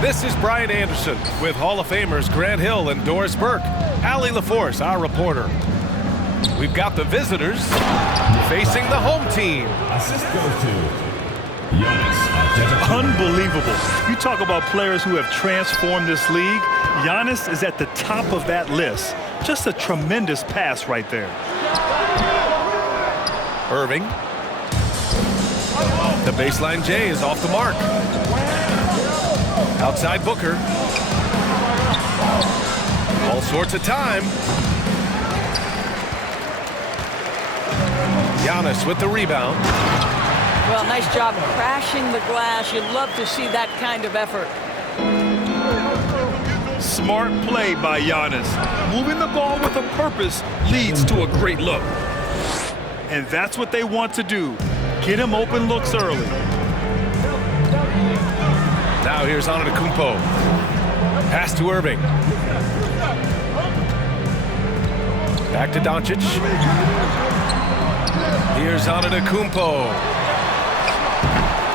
This is Brian Anderson with Hall of Famers Grant Hill and Doris Burke. Allie LaForce, our reporter. We've got the visitors facing the home team. Assist goes to Giannis. Unbelievable. You talk about players who have transformed this league. Giannis is at the top of that list. Just a tremendous pass right there. Irving. The baseline J is off the mark. Outside Booker. All sorts of time. Giannis with the rebound. Well, nice job crashing the glass. You'd love to see that kind of effort. Smart play by Giannis. Moving the ball with a purpose leads to a great look. And that's what they want to do. Get him open looks early. Now here's Antetokounmpo. Pass to Irving. Back to Doncic. Here's Antetokounmpo.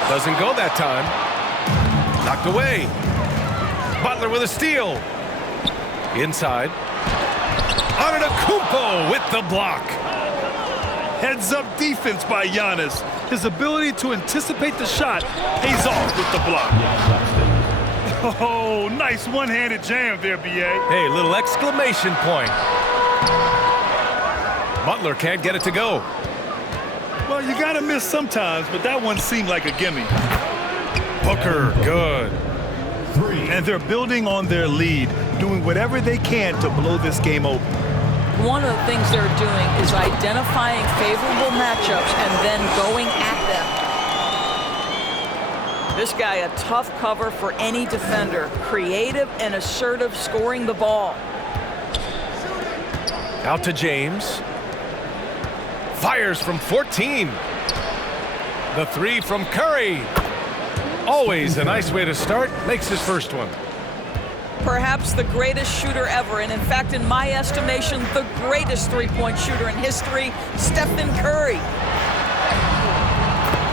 Doesn't go that time. Knocked away. Butler with a steal. Inside. Antetokounmpo with the block. Heads-up defense by Giannis. His ability to anticipate the shot pays off with the block. Oh, nice one-handed jam there, B.A. Hey, little exclamation point. Butler can't get it to go. Well, you got to miss sometimes, but that one seemed like a gimme. Booker, good. And they're building on their lead, doing whatever they can to blow this game open. One of the things they're doing is identifying favorable matchups and then going at them. This guy, a tough cover for any defender. Creative and assertive scoring the ball. Out to James. Fires from 14. The three from Curry. Always a nice way to start. Makes his first one. Perhaps the greatest shooter ever, and in fact, in my estimation, the greatest three-point shooter in history, Stephen Curry.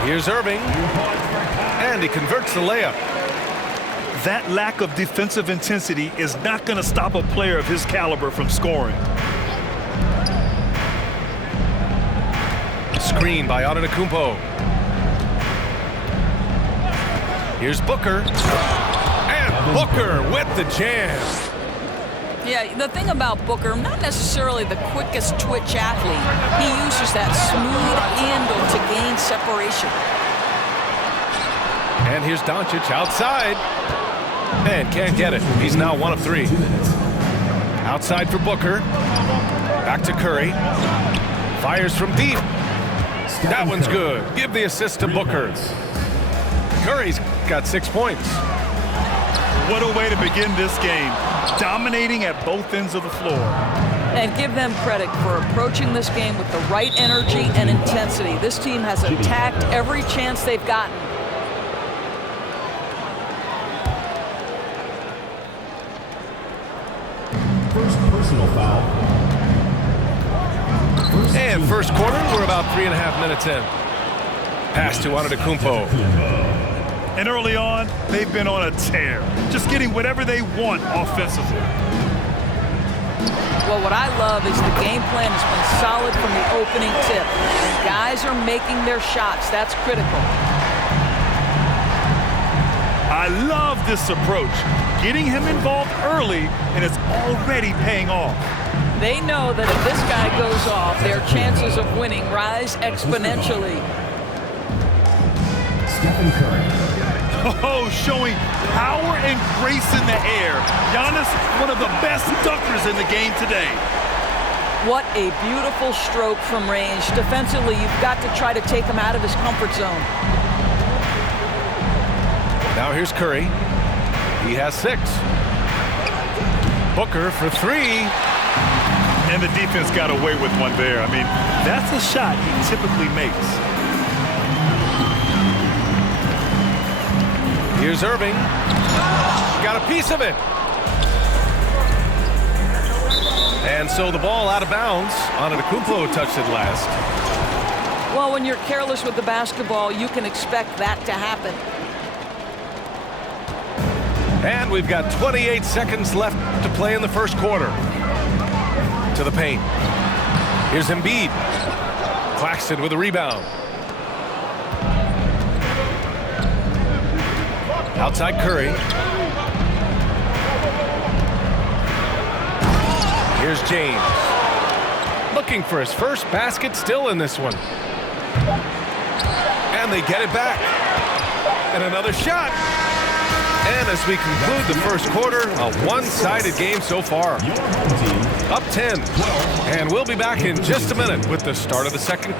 Here's Irving, and he converts the layup. That lack of defensive intensity is not going to stop a player of his caliber from scoring. Screen by Antetokounmpo. Here's Booker. Booker with the jam. Yeah, the thing about Booker, not necessarily the quickest twitch athlete. He uses that smooth handle to gain separation. And here's Doncic outside. And can't get it. He's now 1 of 3. Outside for Booker. Back to Curry. Fires from deep. That one's good. Give the assist to Booker. Curry's got 6 points. What a way to begin this game. Dominating at both ends of the floor. And give them credit for approaching this game with the right energy and intensity. This team has attacked every chance they've gotten. First personal foul. And first quarter, we're about 3.5 minutes in. Pass to Antetokounmpo. And early on, they've been on a tear, just getting whatever they want offensively. Well, what I love is the game plan has been solid from the opening tip. And guys are making their shots. That's critical. I love this approach, getting him involved early, and it's already paying off. They know that if this guy goes off, their chances of winning rise exponentially. Stephen Curry. Oh, showing power and grace in the air. Giannis, one of the best dunkers in the game today. What a beautiful stroke from range. Defensively, you've got to try to take him out of his comfort zone. Now here's Curry. He has 6. Booker for 3. And the defense got away with one there. I mean, that's a shot he typically makes. Here's Irving. Got a piece of it. And so the ball out of bounds. Antetokounmpo touched it last. Well, when you're careless with the basketball, you can expect that to happen. And we've got 28 seconds left to play in the first quarter. To the paint. Here's Embiid. Claxton with a rebound. Outside Curry. Here's James. Looking for his first basket, still in this one. And they get it back. And another shot. And as we conclude the first quarter, a one-sided game so far. Up 10. And we'll be back in just a minute with the start of the second.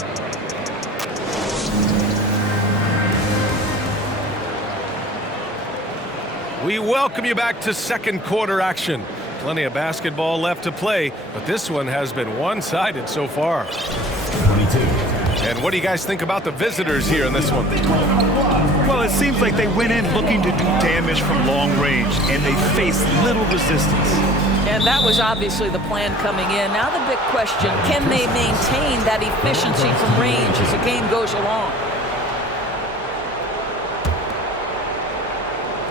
We welcome you back to second quarter action. Plenty of basketball left to play, but this one has been one-sided so far. 22. And what do you guys think about the visitors here in this one? Well, it seems like they went in looking to do damage from long range, and they faced little resistance. And that was obviously the plan coming in. Now the big question, can they maintain that efficiency from range as the game goes along?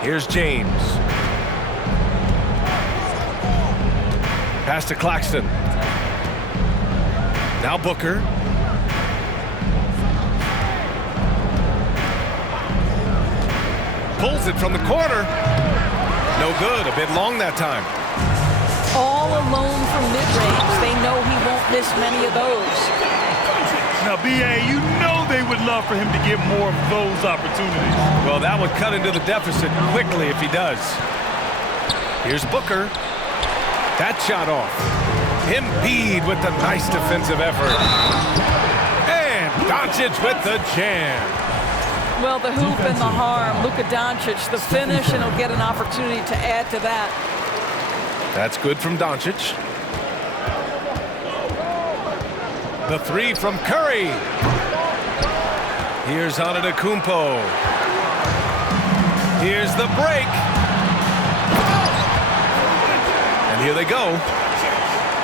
Here's James. Pass to Claxton. Now Booker. Pulls it from the corner. No good. A bit long that time. All alone from mid-range. They know he won't miss many of those. Now, B.A., you know they would love for him to get more of those opportunities. Well, that would cut into the deficit quickly if he does. Here's Booker. That shot off. Embiid with the nice defensive effort. And Doncic with the jam. Well, the hoop and the harm. Luka Doncic, the finish, and he'll get an opportunity to add to that. That's good from Doncic. The three from Curry. Here's Antetokounmpo. Here's the break. And here they go.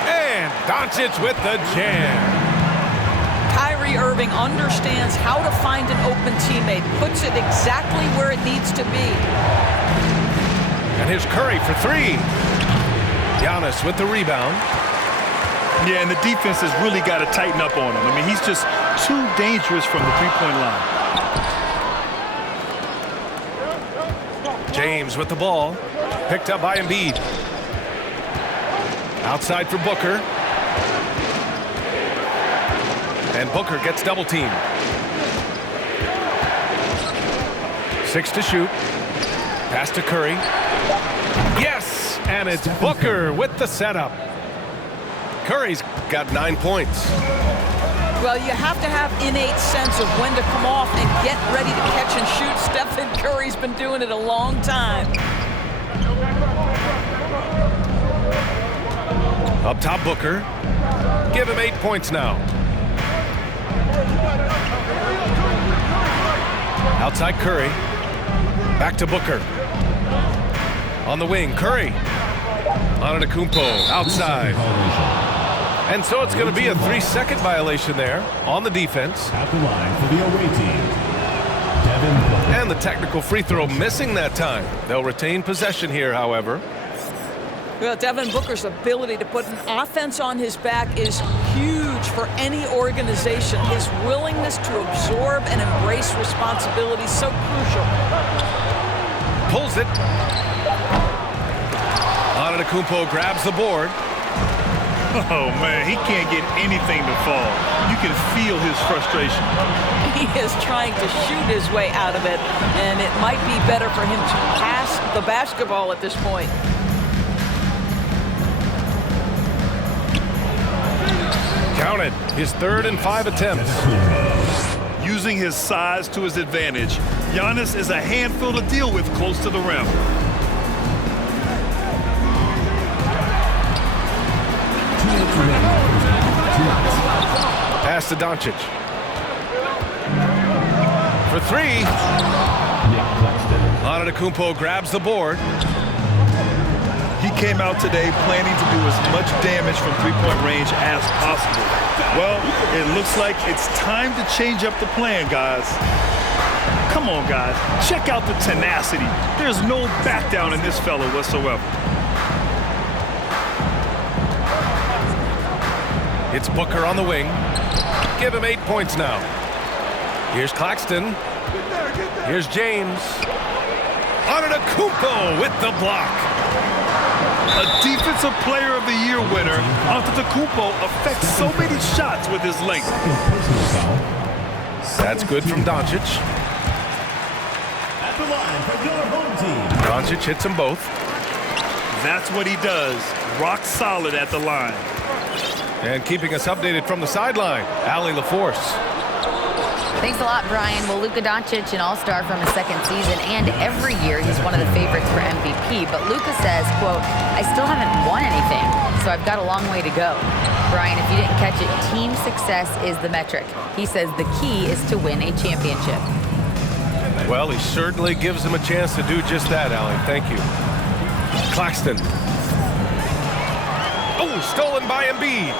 And Doncic with the jam. Kyrie Irving understands how to find an open teammate, puts it exactly where it needs to be. And here's Curry for three. Giannis with the rebound. Yeah, and the defense has really got to tighten up on him. I mean, he's just too dangerous from the three-point line. James with the ball. Picked up by Embiid. Outside for Booker. And Booker gets double-teamed. 6 to shoot. Pass to Curry. Yes! And it's Booker with the setup. Curry's got 9 points. Well, you have to have innate sense of when to come off and get ready to catch and shoot. Stephen Curry's been doing it a long time. Up top, Booker. Give him 8 points now. Outside Curry. Back to Booker. On the wing, Curry. Antetokounmpo outside. And so it's going to be a 3-second violation there on the defense. At the line for the away team, Devin Booker. And the technical free throw missing that time. They'll retain possession here, however. Well, Devin Booker's ability to put an offense on his back is huge for any organization. His willingness to absorb and embrace responsibility so crucial. Pulls it. Antetokounmpo grabs the board. Oh, man, he can't get anything to fall. You can feel his frustration. He is trying to shoot his way out of it, and it might be better for him to pass the basketball at this point. Count it. His 3rd and 5 attempts. Using his size to his advantage, Giannis is a handful to deal with close to the rim. Pass to Doncic. For three. Antetokounmpo grabs the board. He came out today planning to do as much damage from three-point range as possible. Well, it looks like it's time to change up the plan, guys. Come on, guys. Check out the tenacity. There's no back down in this fella whatsoever. It's Booker on the wing. Give him 8 points now. Here's Claxton. Here's James. Antetokounmpo with the block. A Defensive Player of the Year winner, Antetokounmpo affects so many shots with his length. That's good from Doncic. At the line for your home team. Doncic hits them both. That's what he does. Rock solid at the line. And keeping us updated from the sideline, Allie LaForce. Thanks a lot, Brian. Well, Luka Doncic, an all-star from his second season, and every year he's one of the favorites for MVP. But Luka says, quote, I still haven't won anything, so I've got a long way to go. Brian, if you didn't catch it, team success is the metric. He says the key is to win a championship. Well, he certainly gives him a chance to do just that, Allie. Thank you. Claxton. Oh, stolen by Embiid.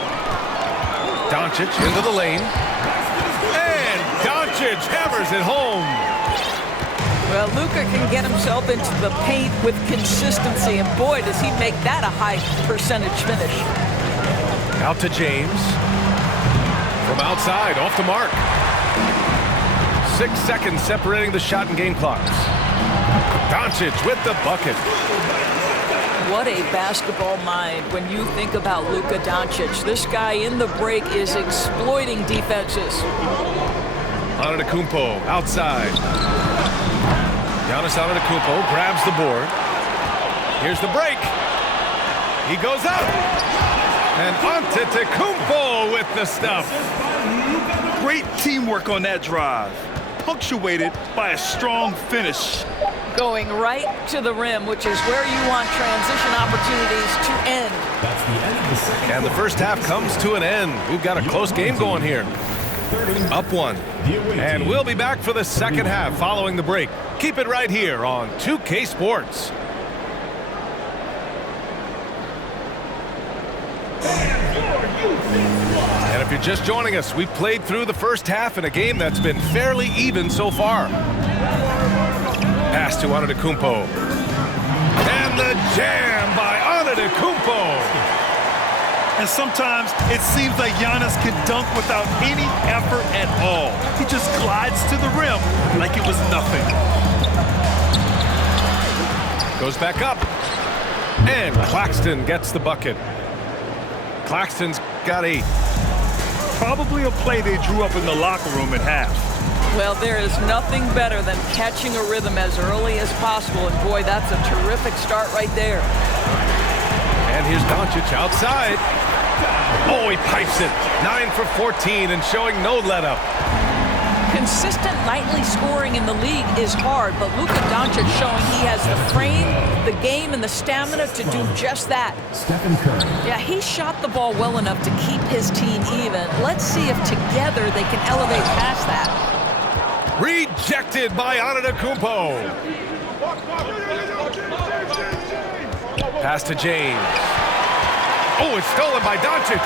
Doncic into the lane. And Doncic hammers it home. Well, Luka can get himself into the paint with consistency, and boy, does he make that a high percentage finish. Out to James. From outside, off the mark. 6 seconds separating the shot and game clocks. Doncic with the bucket. What a basketball mind when you think about Luka Doncic. This guy in the break is exploiting defenses. Antetokounmpo outside. Giannis Antetokounmpo grabs the board. Here's the break. He goes up. And Antetokounmpo with the stuff. Great teamwork on that drive, punctuated by a strong finish. Going right to the rim, which is where you want transition opportunities to end. That's the end of the second. And the first half comes to an end. We've got a close game going here. Up one. And we'll be back for the second half following the break. Keep it right here on 2K Sports. And if you're just joining us, we've played through the first half in a game that's been fairly even so far. Pass to Antetokounmpo. And the jam by Antetokounmpo. And sometimes it seems like Giannis can dunk without any effort at all. He just glides to the rim like it was nothing. Goes back up. And Claxton gets the bucket. Claxton's got 8. Probably a play they drew up in the locker room at half. Well, there is nothing better than catching a rhythm as early as possible, and boy, that's a terrific start right there. And here's Doncic outside. Oh, he pipes it. 9 for 14 and showing no let-up. Consistent nightly scoring in the league is hard, but Luka Doncic showing he has the frame, the game, and the stamina to do just that. Stephen Curry. Yeah, he shot the ball well enough to keep his team even. Let's see if together they can elevate past that. Rejected by Antetokounmpo. Pass to James. Oh, it's stolen by Doncic.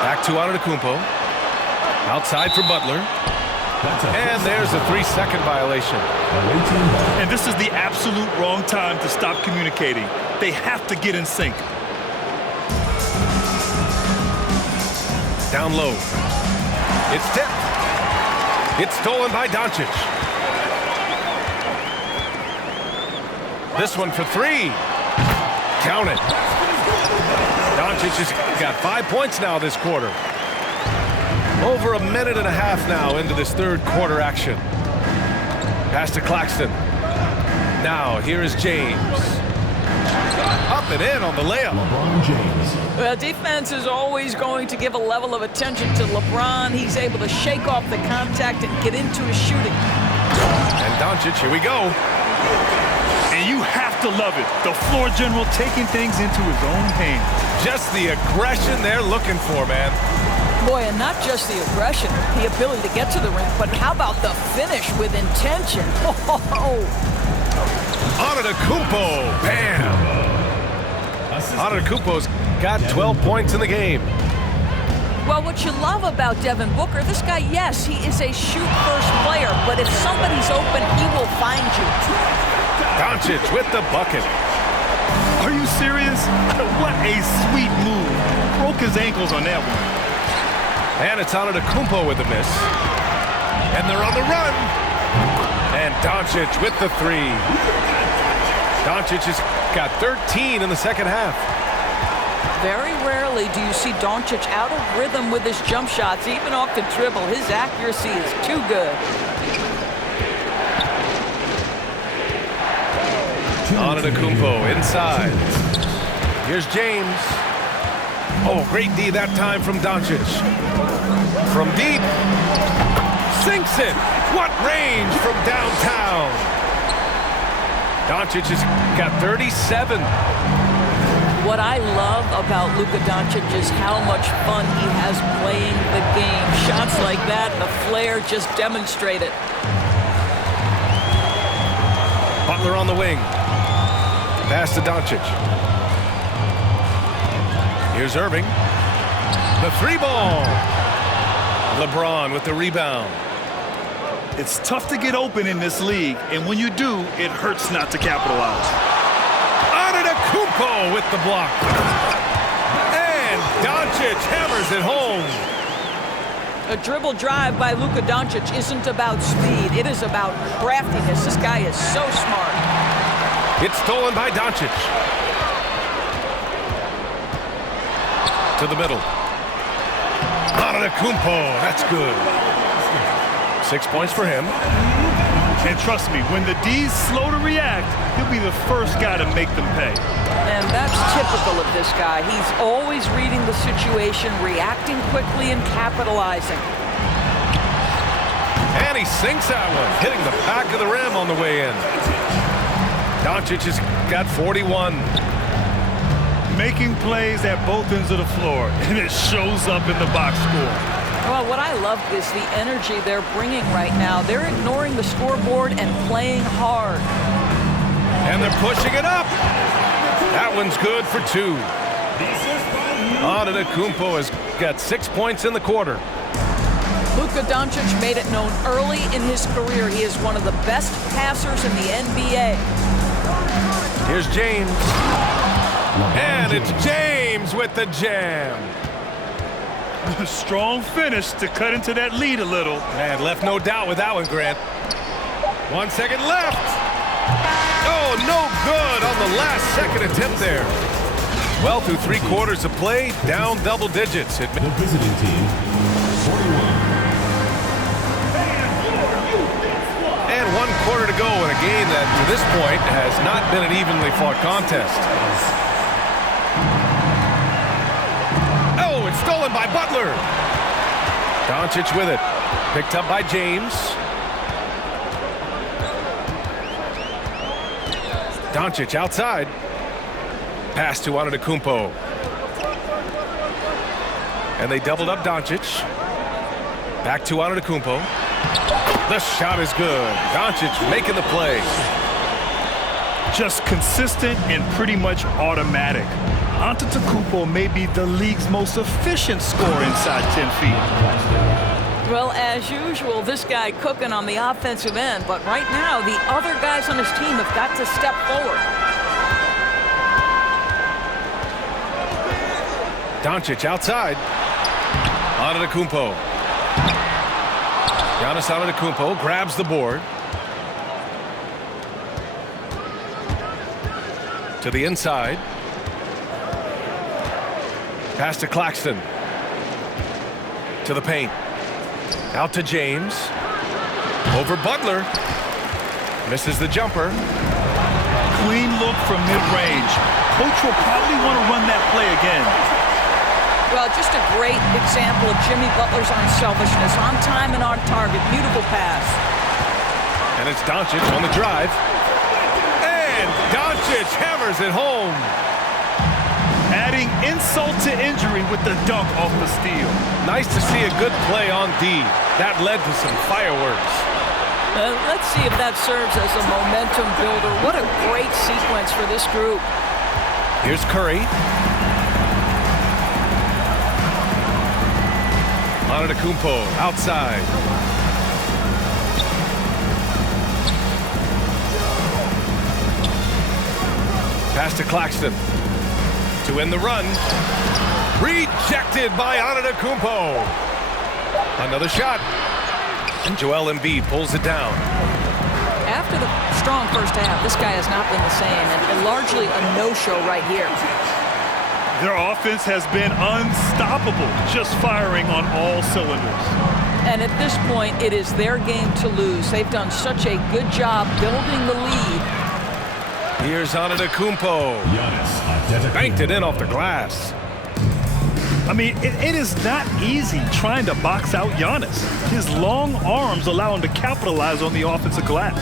Back to Antetokounmpo. Outside for Butler. And there's a 3-second violation. And this is the absolute wrong time to stop communicating. They have to get in sync. Down low. It's tipped. It's stolen by Doncic. This one for 3. Count it. Doncic has got 5 points now this quarter. Over a minute and a half now into this third quarter action. Pass to Claxton. Now here is James. Up and in on the layup. LeBron James. Well, defense is always going to give a level of attention to LeBron. He's able to shake off the contact and get into his shooting. And Doncic, here we go. And you have to love it. The floor general taking things into his own hands. Just the aggression they're looking for, man. Boy, and not just the aggression, the ability to get to the rim, but how about the finish with intention? Antetokounmpo, bam! Antetokounmpo's got 12 points in the game. Well, what you love about Devin Booker, this guy, yes, he is a shoot-first player, but if somebody's open, he will find you. Doncic with the bucket. Are you serious? What a sweet move. Broke his ankles on that one. And it's Antetokounmpo with the miss. And they're on the run. And Doncic with the three. Doncic has got 13 in the second half. Very rarely do you see Doncic out of rhythm with his jump shots, even off the dribble. His accuracy is too good. Antetokounmpo inside. Here's James. Oh, great D that time from Doncic. From deep. Sinks it. What range from downtown. Doncic has got 37. What I love about Luka Doncic is how much fun he has playing the game. Shots like that, the flair just demonstrate it. Butler on the wing. Pass to Doncic. Here's Irving. The three ball. LeBron with the rebound. It's tough to get open in this league, and when you do, it hurts not to capitalize. Antetokounmpo with the block. And Doncic hammers it home. A dribble drive by Luka Doncic isn't about speed. It is about craftiness. This guy is so smart. It's stolen by Doncic. To the middle. Antetokounmpo, that's good. 6 points for him. And trust me, when the D's slow to react, he'll be the first guy to make them pay. And that's typical of this guy. He's always reading the situation, reacting quickly, and capitalizing. And he sinks that one, hitting the back of the rim on the way in. Doncic has got 41. Making plays at both ends of the floor, and it shows up in the box score. Well, what I love is the energy they're bringing right now. They're ignoring the scoreboard and playing hard. And they're pushing it up. That one's good for two. Antetokounmpo has got 6 points in the quarter. Luka Doncic made it known early in his career he is one of the best passers in the NBA. Here's James. And it's James with the jam. A strong finish to cut into that lead a little. Man, left no doubt with that one, Grant. 1 second left. Oh, no good on the last second attempt there. Well, through 3 quarters of play, down double digits. The visiting team, 41. And 1 quarter to go in a game that, to this point, has not been an evenly fought contest. Oh, it's stolen by Butler. Doncic with it. Picked up by James. Doncic outside. Pass to Antetokounmpo. And they doubled up Doncic. Back to Antetokounmpo. The shot is good. Doncic making the play. Just consistent and pretty much automatic. Antetokounmpo may be the league's most efficient scorer inside 10 feet. Well, as usual, this guy cooking on the offensive end, but right now the other guys on his team have got to step forward. Doncic outside. Antetokounmpo. Giannis Antetokounmpo grabs the board. To the inside. Pass to Claxton. To the paint. Out to James. Over Butler. Misses the jumper. Clean look from mid-range. Coach will probably want to run that play again. Well, just a great example of Jimmy Butler's unselfishness. On time and on target. Beautiful pass. And it's Doncic on the drive. And Doncic hammers it home. Adding insult to injury with the dunk off the steal. Nice to see a good play on D. That led to some fireworks. Let's see if that serves as a momentum builder. What a great sequence for this group. Here's Curry. Antetokounmpo outside. Pass to Claxton. To end the run. Rejected by Antetokounmpo. Another shot. And Joel Embiid pulls it down. After the strong first half, this guy has not been the same, and largely a no-show right here. Their offense has been unstoppable, just firing on all cylinders. And at this point, it is their game to lose. They've done such a good job building the lead. Here's Antetokounmpo. Banked it in off the glass. I mean, it is not easy trying to box out Giannis. His long arms allow him to capitalize on the offensive glass.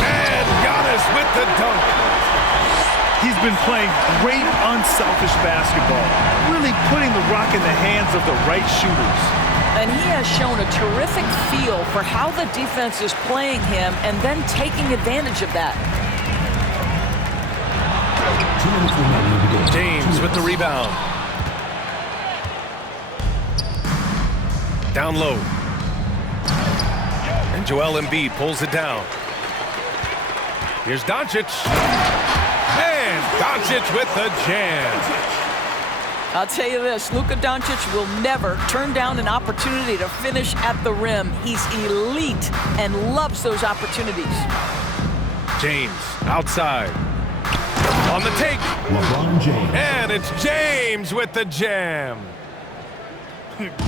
And Giannis with the dunk. He's been playing great, unselfish basketball, really putting the rock in the hands of the right shooters. And he has shown a terrific feel for how the defense is playing him and then taking advantage of that. James with the rebound. Down low. And Joel Embiid pulls it down. Here's Doncic. And Doncic with the jam. I'll tell you this, Luka Doncic will never turn down an opportunity to finish at the rim. He's elite and loves those opportunities. James outside. On the take. LeBron James. And it's James with the jam.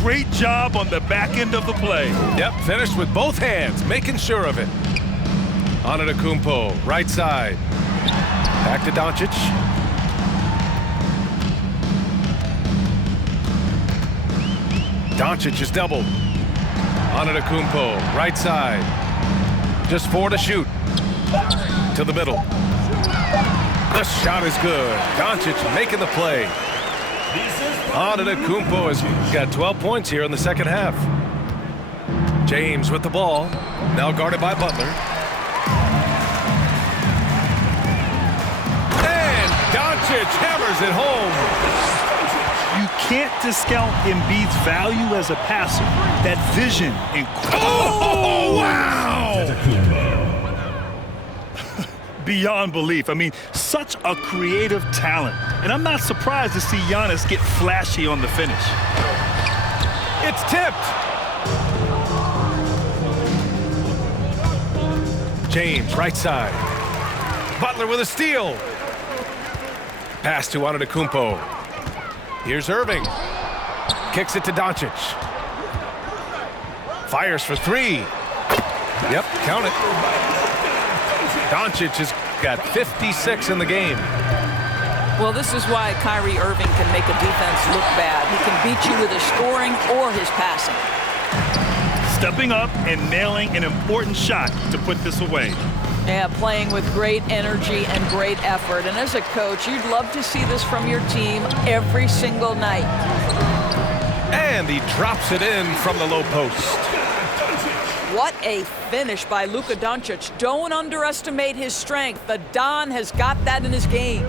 Great job on the back end of the play. Yep, finished with both hands, making sure of it. Antetokounmpo, right side. Back to Doncic. Doncic is doubled. Antetokounmpo, right side. Just 4 to shoot. To the middle. The shot is good. Doncic making the play. Antetokounmpo has got 12 points here in the second half. James with the ball. Now guarded by Butler. And Doncic hammers it home. You can't discount Embiid's value as a passer. That vision and Oh, wow! beyond belief. I mean, such a creative talent. And I'm not surprised to see Giannis get flashy on the finish. It's tipped. James, right side. Butler with a steal. Pass to Antetokounmpo. Here's Irving. Kicks it to Doncic. Fires for 3. Yep, count it. Doncic has got 56 in the game. Well, this is why Kyrie Irving can make a defense look bad. He can beat you with his scoring or his passing. Stepping up and nailing an important shot to put this away. Yeah, playing with great energy and great effort. And as a coach, you'd love to see this from your team every single night. And he drops it in from the low post. What a finish by Luka Doncic. Don't underestimate his strength. The Don has got that in his game.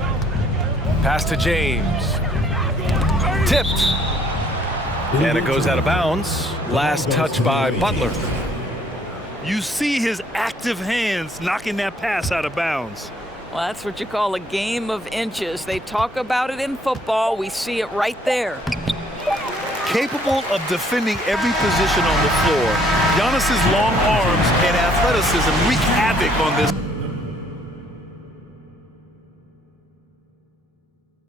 Pass to James. Tipped. And it goes out of bounds. Last touch by Butler. You see his active hands knocking that pass out of bounds. Well, that's what you call a game of inches. They talk about it in football. We see it right there. Capable of defending every position on the floor, Giannis's long arms and athleticism wreak havoc on this